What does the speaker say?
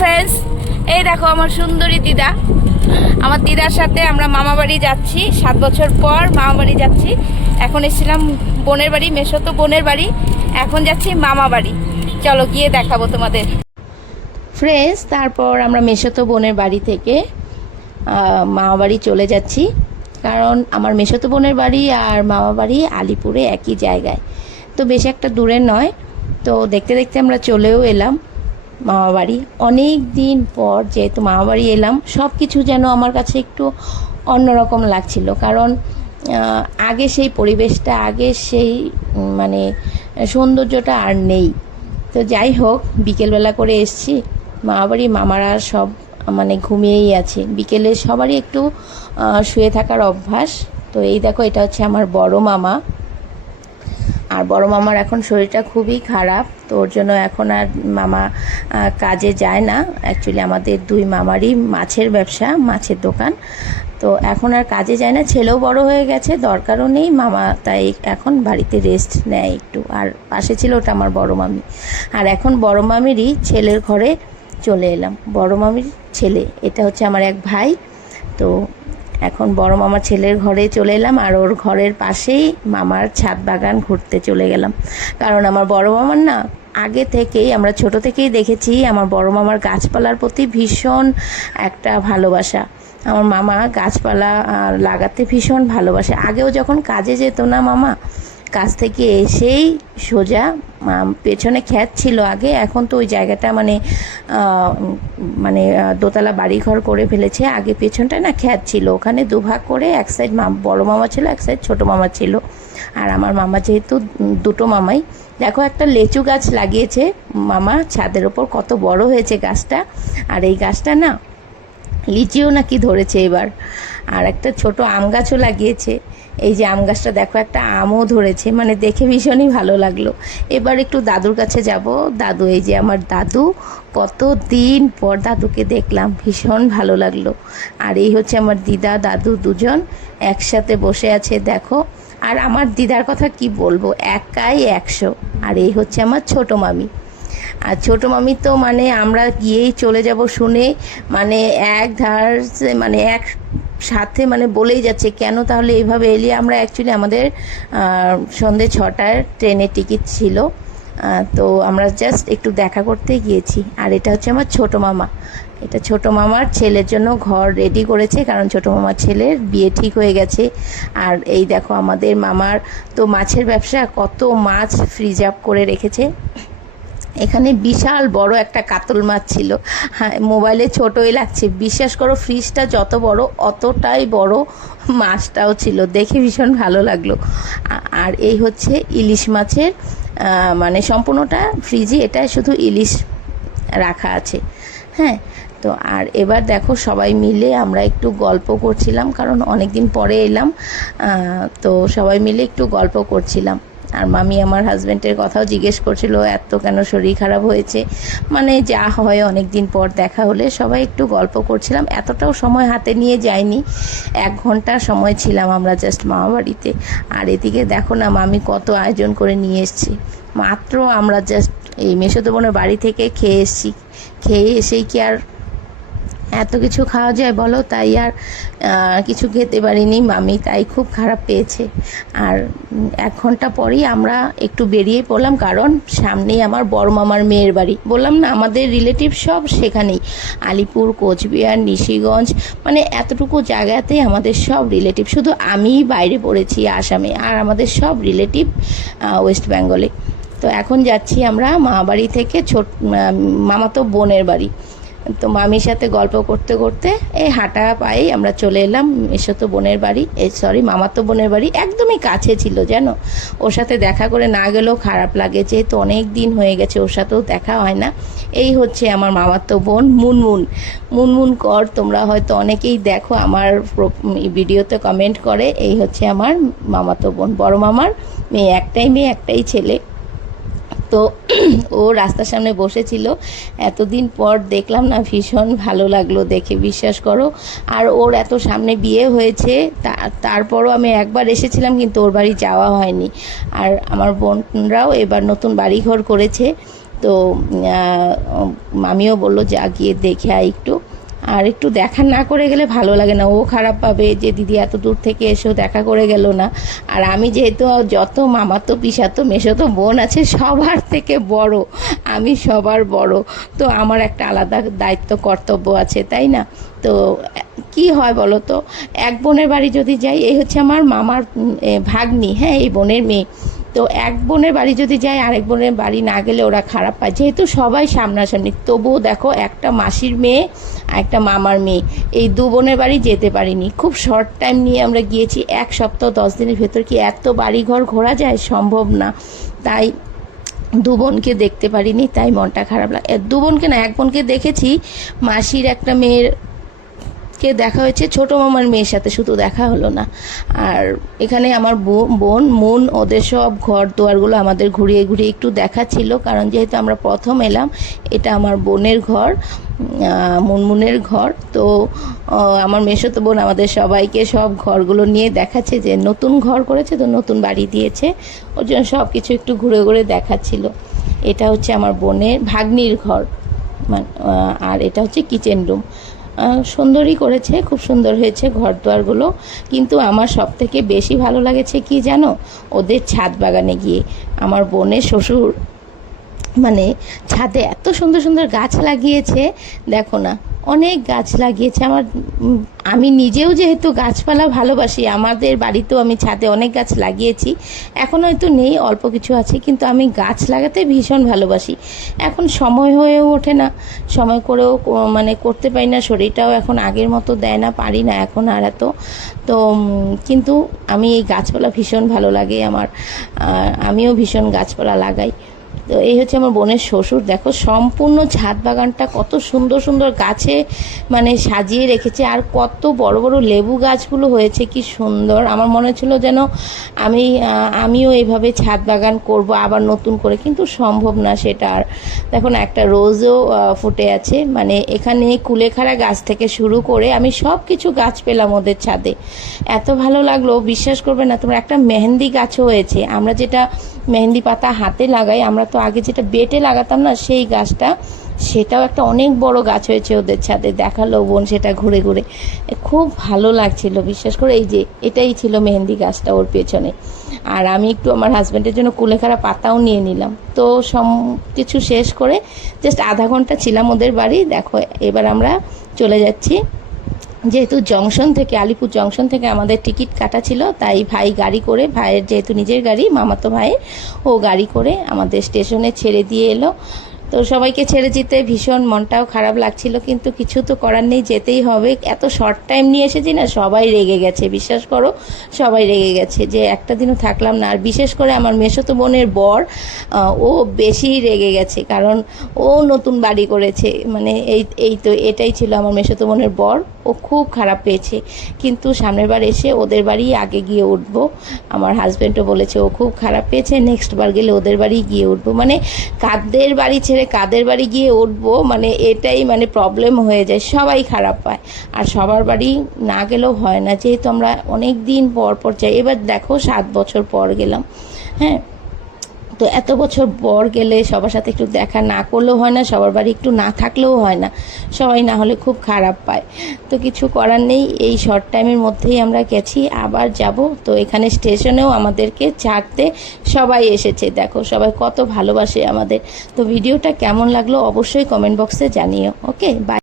Friends, এই দেখো আমার সুন্দরী দিদা। আমার দিদার সাথে আমরা মামা বাড়ি যাচ্ছি। 7 বছর পর মামা বাড়ি যাচ্ছি। এখন এসেছিলাম বোনের বাড়ি, মেসোতো বোনের বাড়ি। এখন যাচ্ছি মামা বাড়ি। চলো গিয়ে দেখাবো তোমাদের। ফ্রেন্ডস, তারপর আমরা মেসোতো বোনের বাড়ি থেকে মামা বাড়ি চলে যাচ্ছি। কারণ আমার মেসোতো বোনের বাড়ি আর মামা বাড়ি আলিপুরে একই জায়গায়, তো বেশি একটা দূরে নয়। তো দেখতে দেখতে আমরা চলেও এলাম মামাবাড়ি। অনেক দিন পর যেহেতু মামাবাড়ি এলাম, সব কিছু যেন আমার কাছে একটু অন্যরকম লাগছিল। কারণ আগে সেই পরিবেশটা, আগে সেই মানে সৌন্দর্যটা আর নেই। তো যাই হোক, বিকেলবেলা করে এসছি মামাবাড়ি। মামারা সব মানে ঘুমিয়েই আছে। বিকেলে সবারই একটু শুয়ে থাকার অভ্যাস। তো এই দেখো, এটা হচ্ছে আমার বড় মামা। আর বড় মামার এখন শরীরটা খুবই খারাপ, তো ওর জন্য এখন আর মামা কাজে যায় না। অ্যাকচুয়ালি আমাদের দুই মামারই মাছের ব্যবসা, মাছের দোকান। তো এখন আর কাজে যায় না, ছেলেও বড় হয়ে গেছে, দরকারও নেই। মামা তাই এখন বাড়িতে রেস্ট নেয় একটু। আর পাশে ছিল ওটা আমার বড় মামি। আর এখন বড় মামিরই ছেলের ঘরে চলে এলাম। বড় মামির ছেলে, এটা হচ্ছে আমার এক ভাই। তো এখন বড় মামার ছেলের ঘরে চলে এলাম। আর ওর ঘরের পাশেই মামার ছাদ বাগান ঘুরতে চলে গেলাম। কারণ আমার বড় মামার না, আগে থেকেই আমরা ছোট থেকেই দেখেছি আমার বড় মামার গাছপালার প্রতি ভীষণ একটা ভালোবাসা। আমার মামা গাছপালা লাগাতে ভীষণ ভালোবাসে। আগেও যখন কাজে যেত না মামা, কাজ থেকে এসেই সোজা পেছনে ক্ষেত ছিল আগে, এখন তো ওই জায়গাটা মানে মানে দোতলা বাড়িঘর করে ফেলেছে। আগে পেছনটায় না ক্ষেত ছিল, ওখানে দুভাগ করে এক সাইড বড় মামা ছিল, এক সাইড ছোটো মামা ছিল। আর আমার মামা যেহেতু দুটো মামাই, দেখো একটা লেচু গাছ লাগিয়েছে মামা ছাদের ওপর, কত বড় হয়েছে গাছটা। আর এই গাছটা না লিচিও নাকি ধরেছে এবার। আর একটা ছোট আম গাছও লাগিয়েছে। এই যে আম গাছটা দেখো, একটা আমও ধরেছে, মানে দেখে ভীষণই ভালো লাগলো। এবার একটু দাদুর কাছে যাব। দাদু, এই যে আমার দাদু, কত দিন পর দাদুকে দেখলাম, ভীষণ ভালো লাগলো। আর এই হচ্ছে আমার দিদা দাদু দুজন একসাথে বসে আছে দেখো। আর আমার দিদার কথা কি বলবো, একাই 100। আর এই হচ্ছে আমার ছোট মামি। আর ছোটো মামি তো মানে আমরা গিয়েই চলে যাব শুনে, মানে এক ধার মানে এক সাথে মানে বলেই যাচ্ছে, কেন তাহলে এইভাবে এলি। আমরা অ্যাকচুয়ালি আমাদের সন্ধ্যে 6টার ট্রেনের টিকিট ছিল। তো আমরা জাস্ট একটু দেখা করতে গিয়েছি। আর এটা হচ্ছে আমার ছোটো মামা। এটা ছোটো মামার ছেলের জন্য ঘর রেডি করেছে, কারণ ছোটো মামার ছেলের বিয়ে ঠিক হয়ে গেছে। আর এই দেখো, আমাদের মামার তো মাছের ব্যবসা, কত মাছ ফ্রিজ আপ করে রেখেছে। এখানে বিশাল বড় একটা কাতল মাছ ছিল। হ্যাঁ, মোবাইলে ছোটোই লাগছে, বিশ্বাস করো ফ্রিজটা যত বড় অতটাই বড় মাছটাও ছিল, দেখে ভীষণ ভালো লাগলো। আর এই হচ্ছে ইলিশ মাছের মানে সম্পূর্ণটা ফ্রিজে, এটা শুধু ইলিশ রাখা আছে। হ্যাঁ, তো আর এবার দেখো সবাই মিলে আমরা একটু গল্প করছিলাম, কারণ অনেক দিন পরে এলাম। তো সবাই মিলে একটু গল্প করছিলাম। আর মামি আমার হাজব্যান্ডের কথাও জিজ্ঞেস করছিল, এত কেন শরীর খারাপ হয়েছে। মানে যা হয় অনেক দিন পর দেখা হলে, সবাই একটু গল্প করছিলাম। এতটাও সময় হাতে নিয়ে যায়নি, 1 ঘন্টা সময় ছিলাম আমরা জাস্ট মামা বাড়িতে। আর এদিকে দেখো না, মামি কত আয়োজন করে নিয়ে এসছে। মাত্র আমরা জাস্ট এই মেসোতো বোনের বাড়ি থেকে খেয়ে এসেছি। খেয়ে এসেই কি আর এত কিছু খাওয়া যায় বলো, তাই আর কিছু খেতে পারিনি মামি, তাই খুব খারাপ পেয়েছে। আর 1 ঘন্টা পরেই আমরা একটু বেরিয়ে পড়লাম, কারণ সামনেই আমার বড় মামার মেয়ের বাড়ি। বললাম না, আমাদের রিলেটিভ সব সেখানেই, আলিপুর, কোচবিহার, নিশিগঞ্জ, মানে এতটুকু জায়গাতেই আমাদের সব রিলেটিভ। শুধু আমিই বাইরে পড়েছি আসামে, আর আমাদের সব রিলেটিভ ওয়েস্ট বেঙ্গলে। তো এখন যাচ্ছি আমরা মামা বাড়ি থেকে মামাতো বোনের বাড়ি। তো মামির সাথে গল্প করতে করতে এই হাঁটা পায়েই আমরা চলে এলাম মেসোতো বোনের বাড়ি, মামাতো বোনের বাড়ি। একদমই কাছে ছিল জানো, ওর সাথে দেখা করে না গেলেও খারাপ লাগে, যেহেতু অনেক দিন হয়ে গেছে ওর সাথেও দেখা হয় না। এই হচ্ছে আমার মামাতো বোন মুনমুন। মুনমুন কর, তোমরা হয়তো অনেকেই দেখো আমার ভিডিওতে কমেন্ট করে। এই হচ্ছে আমার মামাতো বোন, বড় মামার মেয়ে, একটাই ছেলে। তো ও রাস্তার সামনে বসেছিল, এতদিন পর দেখলাম না, ভীষণ ভালো লাগলো দেখে, বিশ্বাস করো। আর ওর এত সামনে বিয়ে হয়েছে, তারপরও আমি একবার এসেছিলাম, কিন্তু ওর বাড়ি যাওয়া হয়নি। আর আমার বোনরাও এবার নতুন বাড়িঘর করেছে, তো মামিও বললো যে গিয়ে দেখে আয় একটু, আর একটু দেখা না করে গেলে ভালো লাগে না, ও খারাপ পাবে যে দিদি এত দূর থেকে এসেও দেখা করে গেল না। আর আমি যেহেতু যত মামাতো পিসাতো মেশোতো বোন আছে সবার থেকে বড়, আমি সবার বড়, তো আমার একটা আলাদা দায়িত্ব কর্তব্য আছে, তাই না? তো কি হয় বলো তো, এক বোনের বাড়ি যদি যাই, এই হচ্ছে আমার মামার ভাগ্নি, হ্যাঁ, এই বোনের মেয়ে। তো এক বোনের বাড়ি যদি যাই আরেক বোনের বাড়ি না গেলে ওরা খারাপ পায়, যেহেতু সবাই সামনাসামনি। তবুও দেখো, একটা মাসির মেয়ে আর একটা মামার মেয়ে, এই দু বোনের বাড়ি যেতে পারিনি। খুব শর্ট টাইম নিয়ে আমরা গিয়েছি, 1 সপ্তাহ 10 দিনের ভেতর কি এত বাড়িঘর ঘোরা যায়? সম্ভব না। তাই দু বোনকে দেখতে পারিনি, তাই মনটা খারাপ লাগে। দু বোনকে না, এক বোনকে দেখেছি, মাসির একটা মেয়ের কে দেখা হয়েছে, ছোটো মামার মেয়ের সাথে শুধু দেখা হলো না। আর এখানে আমার বোন মুন ওদের সব ঘর দুয়ারগুলো আমাদের ঘুরিয়ে ঘুরিয়ে একটু দেখাচ্ছিল, কারণ যেহেতু আমরা প্রথম এলাম, এটা আমার বোনের ঘর, মুনমুনের ঘর। তো আমার মেসোতো বোন আমাদের সবাইকে সব ঘরগুলো নিয়ে দেখাচ্ছে যে নতুন ঘর করেছে, তো নতুন বাড়ি দিয়েছে, ওর জন্য সব কিছু একটু ঘুরে ঘুরে দেখাচ্ছিল। এটা হচ্ছে আমার বোনের ভাগ্নির ঘর, আর এটা হচ্ছে কিচেন রুম। সুন্দরই করেছে, খুব সুন্দর হয়েছে ঘর দুয়ারগুলো। কিন্তু আমার সব থেকে বেশি ভালো লাগেছে কি জানো, ওদের ছাদ বাগানে গিয়ে। আমার বোনের শ্বশুর মানে ছাদে এত সুন্দর সুন্দর গাছ লাগিয়েছে, দেখো না, অনেক গাছ লাগিয়েছে। আমি নিজেও যেহেতু গাছপালা ভালোবাসি, আমাদের বাড়িতেও আমি ছাদে অনেক গাছ লাগিয়েছি, এখন হয়তো নেই, অল্প কিছু আছে, কিন্তু আমি গাছ লাগাতে ভীষণ ভালোবাসি। এখন সময় হয়েও ওঠে না, সময় করেও করতে পারি না, শরীরটাও এখন আগের মতো দেয় না, পারি না এখন আর এত। তো কিন্তু আমি এই গাছপালা ভীষণ ভালো লাগে আমার, আমিও ভীষণ গাছপালা লাগাই। তো এই হচ্ছে আমার বোনের শ্বশুর, দেখো সম্পূর্ণ ছাদ বাগানটা কত সুন্দর সুন্দর গাছে সাজিয়ে রেখেছে, আর কত বড় বড় লেবু গাছগুলো হয়েছে, কি সুন্দর। আমার মনে ছিল যেন আমিও এইভাবে ছাদ বাগান করব আবার নতুন করে, কিন্তু সম্ভব না সেটা আর। দেখো না, একটা রোজও ফুটে আছে, এখানে কুলেখাড়া গাছ থেকে শুরু করে আমি সব কিছু গাছ পেলাম ওদের ছাদে, এত ভালো লাগলো, বিশ্বাস করবে না তোমরা। একটা মেহেন্দি গাছও হয়েছে, আমরা যেটা মেহেন্দি পাতা হাতে লাগাই, আমরা তো আগে যেটা বেটে লাগাতাম না, সেই গাছটা, সেটাও একটা অনেক বড় গাছ হয়েছে ওদের ছাদে, দেখালো বোন সেটা ঘুরে ঘুরে, খুব ভালো লাগছিল বিশ্বাস করে। এই যে এটাই ছিল মেহেন্দি গাছটা ওর পেছনে। আর আমি একটু আমার হাজব্যান্ডের জন্য কুলেখাড়া পাতাও নিয়ে নিলাম। তো সব কিছু শেষ করে জাস্ট আধা ঘন্টা ছিলাম ওদের বাড়ি। দেখো এবার আমরা চলে যাচ্ছি, যেহেতু জংশন থেকে, আলিপুর জংশন থেকে আমাদের টিকিট কাটা ছিল, তাই ভাই গাড়ি করে, ভাইয়ের যেহেতু নিজের গাড়ি, মামাতো ভাইয়ের, ও গাড়ি করে আমাদের স্টেশনে ছেড়ে দিয়ে এলো। তো সবাইকে ছেড়ে যেতে ভীষণ মনটাও খারাপ লাগছিল, কিন্তু কিছু তো করার নেই, যেতেই হবে। এত শর্ট টাইম নিয়ে এসেছি না, সবাই রেগে গেছে, বিশ্বাস করো, সবাই রেগে গেছে যে একটা দিনও থাকলাম না। আর বিশেষ করে আমার মেসোতো বোনের বর, ও বেশি রেগে গেছে, কারণ ও নতুন বাড়ি করেছে, এটাই ছিল আমার মেসোতো বোনের বর। ও খুব খারাপ পেয়েছে, কিন্তু সামনের বার এসে ওদের বাড়ি আগে গিয়ে উঠবো। আমার হাজব্যান্ডও বলেছে ও খুব খারাপ পেয়েছে, নেক্সট বার গেলে ওদের বাড়ি গিয়ে উঠবো। কাদের বাড়ি ছেড়ে কাদের বাড়ি গিয়ে উঠবো, এটাই প্রবলেম হয়ে যায়, সবাই খারাপ পায়। আর সবার বাড়ি না গেলেও হয় না, যেহেতু আমরা অনেক দিন পর পর যাই। এবার দেখো 7 বছর পর গেলাম, হ্যাঁ। তো এত বছর পর গেলে সবার সাথে একটু দেখা না করলেও হয় না, সবার বাড়ি একটু না থাকলেও হয় না, সবাই না হলে খুব খারাপ পায়। তো কিছু করার নেই, এই শর্ট টাইমের মধ্যেই আমরা গেছি, আবার যাব। তো এখানে স্টেশনেও আমাদেরকে ছাড়তে সবাই এসেছে, দেখো সবাই কত ভালোবাসে আমাদের। তো ভিডিওটা কেমন লাগলো অবশ্যই কমেন্ট বক্সে জানিও। ওকে, বাই।